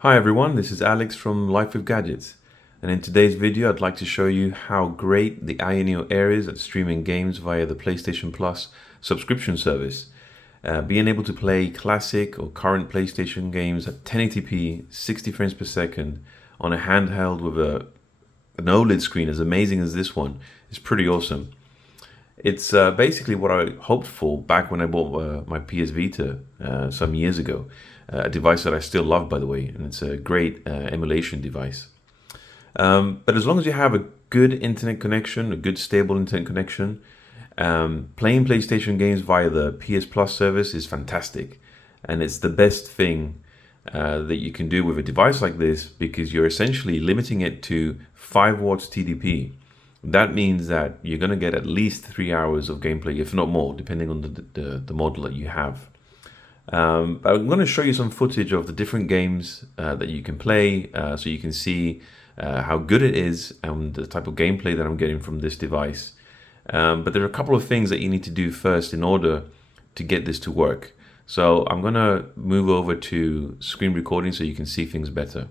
Hi everyone, this is Alex from Life with Gadgets, and in today's video I'd like to show you how great the Ayaneo Air is at streaming games via the PlayStation Plus subscription service. Being able to play classic or current PlayStation games at 1080p, 60 frames per second on a handheld with an OLED screen as amazing as this one is pretty awesome. It's basically what I hoped for back when I bought my PS Vita some years ago. A device that I still love, by the way, and it's a great emulation device. But as long as you have a good internet connection, a good stable internet connection, playing PlayStation games via the PS Plus service is fantastic. And it's the best thing that you can do with a device like this because you're essentially limiting it to 5 watts TDP. That means that you're going to get at least 3 hours of gameplay, if not more, depending on the model that you have. I'm going to show you some footage of the different games that you can play so you can see how good it is and the type of gameplay that I'm getting from this device. But there are a couple of things that you need to do first in order to get this to work. So I'm going to move over to screen recording so you can see things better.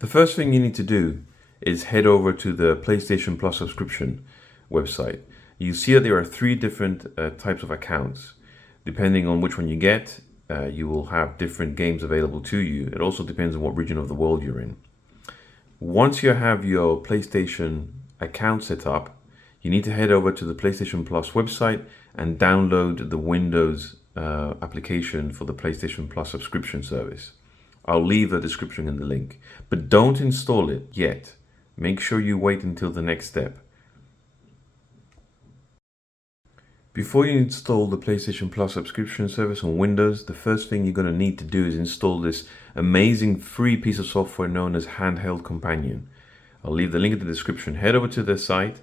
The first thing you need to do is head over to the PlayStation Plus subscription website. You see that there are 3 different types of accounts. Depending on which one you get, you will have different games available to you. It also depends on what region of the world you're in. Once you have your PlayStation account set up, you need to head over to the PlayStation Plus website and download the Windows application for the PlayStation Plus subscription service. I'll leave a description in the link, but don't install it yet. Make sure you wait until the next step. Before you install the PlayStation Plus subscription service on Windows, the first thing you're going to need to do is install this amazing free piece of software known as Handheld Companion. I'll leave the link in the description. Head over to their site,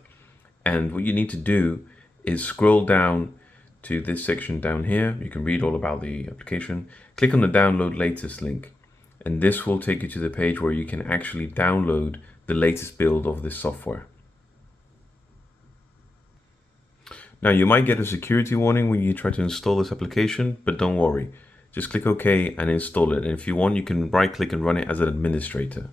and what you need to do is scroll down to this section down here. You can read all about the application. Click on the download latest link, and this will take you to the page where you can actually download the latest build of this software. Now you might get a security warning when you try to install this application, but don't worry. Just click OK and install it. And if you want, you can right click and run it as an administrator.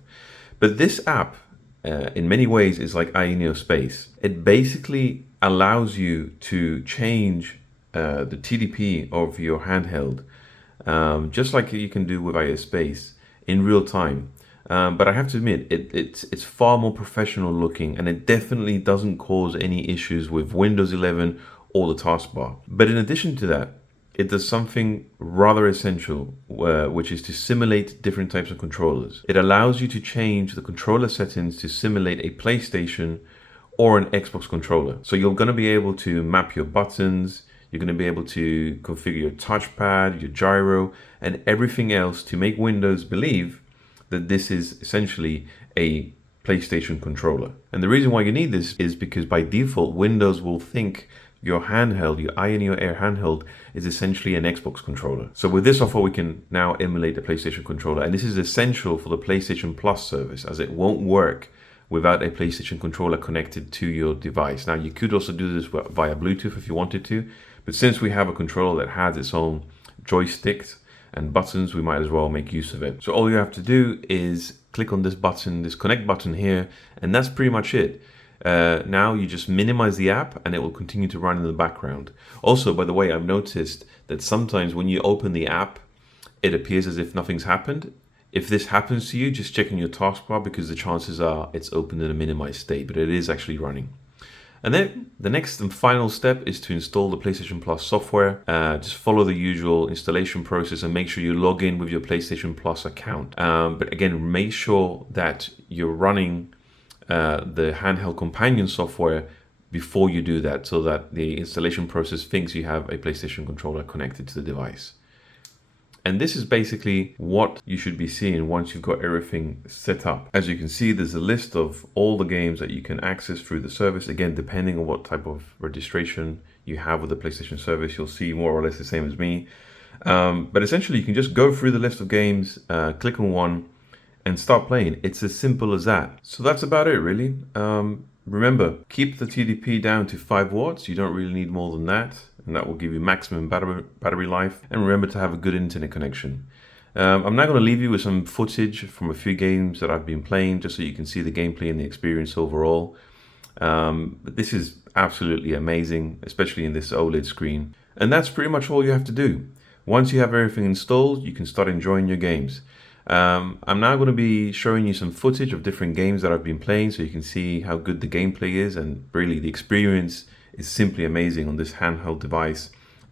But this app, in many ways, is like Ayaneo Space. It basically allows you to change the TDP of your handheld, just like you can do with Ayaneo Space in real time. But I have to admit, it's far more professional looking, and it definitely doesn't cause any issues with Windows 11 or the taskbar. But in addition to that, it does something rather essential, which is to simulate different types of controllers. It allows you to change the controller settings to simulate a PlayStation or an Xbox controller. So you're going to be able to map your buttons, you're going to be able to configure your touchpad, your gyro, and everything else to make Windows believe that this is essentially a PlayStation controller. And the reason why you need this is because by default, Windows will think your handheld, your Ayaneo Air handheld, is essentially an Xbox controller. So with this software, we can now emulate the PlayStation controller. And this is essential for the PlayStation Plus service, as it won't work without a PlayStation controller connected to your device. Now, you could also do this via Bluetooth if you wanted to, but since we have a controller that has its own joysticks and buttons, we might as well make use of it. So all you have to do is click on this button, this connect button here, and that's pretty much it. Now you just minimize the app and it will continue to run in the background. Also, by the way, I've noticed that sometimes when you open the app, it appears as if nothing's happened. If this happens to you, just check in your taskbar because the chances are it's open in a minimized state, but it is actually running. And then the next and final step is to install the PlayStation Plus software. Just follow the usual installation process and make sure you log in with your PlayStation Plus account. But again, make sure that you're running the Handheld Companion software before you do that so that the installation process thinks you have a PlayStation controller connected to the device. And this is basically what you should be seeing once you've got everything set up. As you can see, there's a list of all the games that you can access through the service. Again, depending on what type of registration you have with the PlayStation service, you'll see more or less the same as me. But essentially, you can just go through the list of games, click on one, and start playing. It's as simple as that. So that's about it, really. Remember, keep the TDP down to 5 watts. You don't really need more than that. And that will give you maximum battery life. And remember to have a good internet connection. I'm now going to leave you with some footage from a few games that I've been playing, just so you can see the gameplay and the experience overall. But this is absolutely amazing, especially in this OLED screen. And that's pretty much all you have to do. Once you have everything installed, you can start enjoying your games. I'm now going to be showing you some footage of different games that I've been playing so you can see how good the gameplay is, and really the experience is simply amazing on this handheld device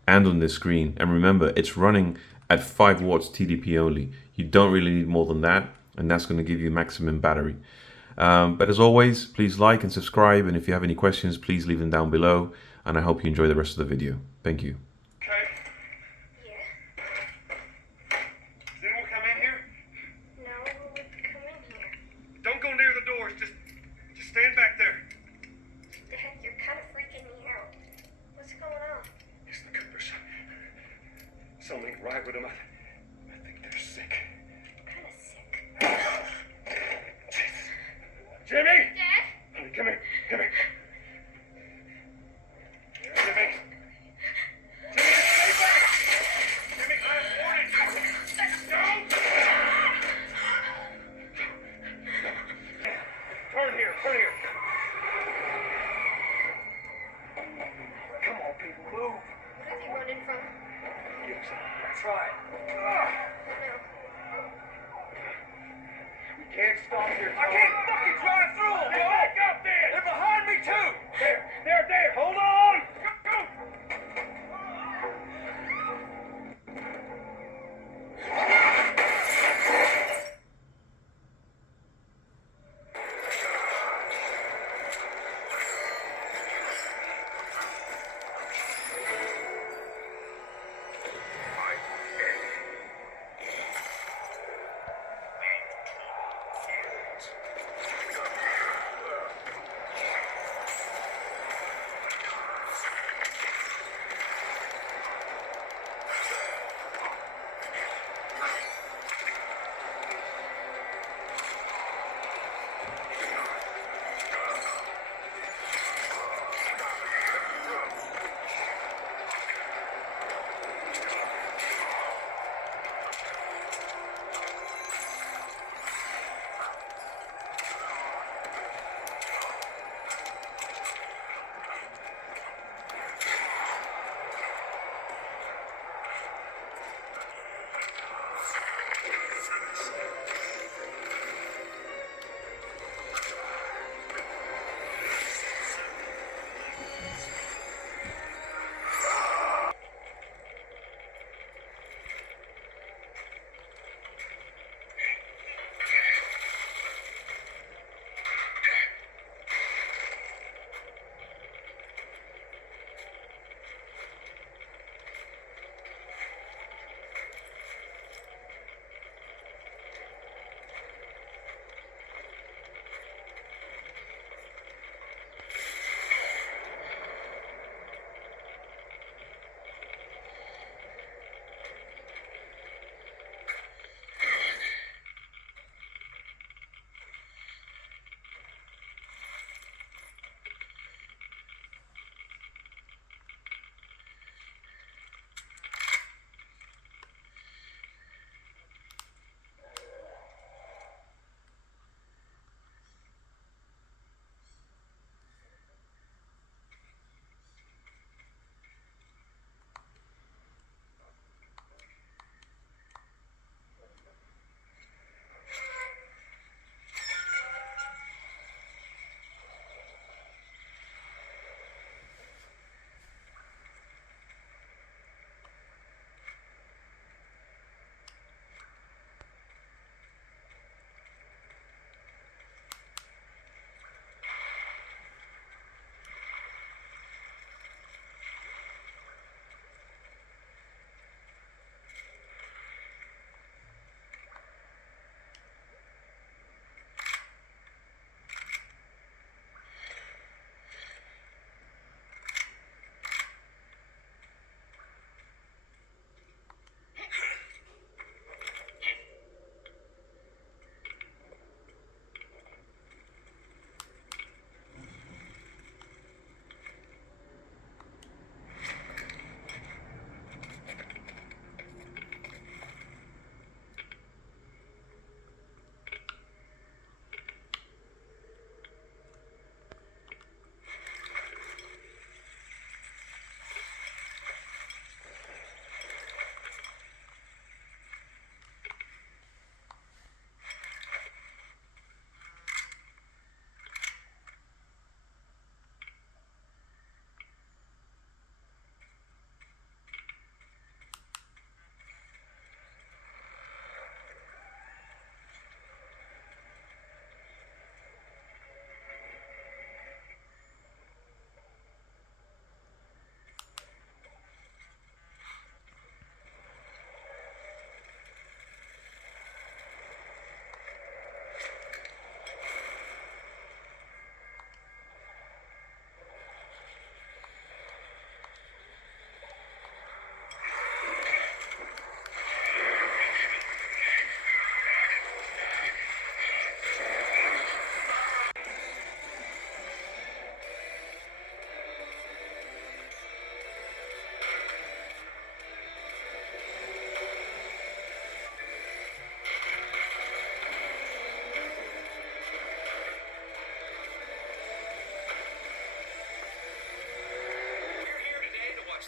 and on this screen. And remember, it's running at 5 watts TDP only. You don't really need more than that, and that's going to give you maximum battery. But as always, please like and subscribe, and if you have any questions, please leave them down below, and I hope you enjoy the rest of the video. Thank you. Okay. Yeah. Does anyone come in here? No one would come in here. Don't go near the doors. Just stand back there. Dad, you're kind of freaking me out. What's going on? It's the Coopers. Something ain't right with them. I think they're sick. Kind of sick. Jimmy! Dad? Honey, come here. Come here. Jimmy! Jimmy, just stay back! Jimmy, I warned you! Don't! Turn here, turn here. Come on, people, move. What are they running from? Yes, that's right. No. We can't stop here. I can't fucking drive through them, bro! Back up there! They're behind me, too! There! Hold on! Go!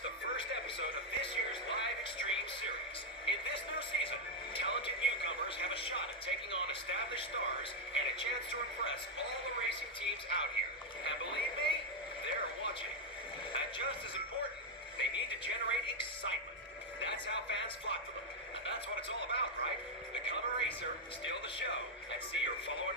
the first episode of this year's live Extreme series. In this new season, talented newcomers have a shot at taking on established stars and a chance to impress all the racing teams out here. And believe me, they're watching. And just as important, they need to generate excitement. That's how fans flock to them. That's what it's all about, right? Become a racer, steal the show, and see your fellow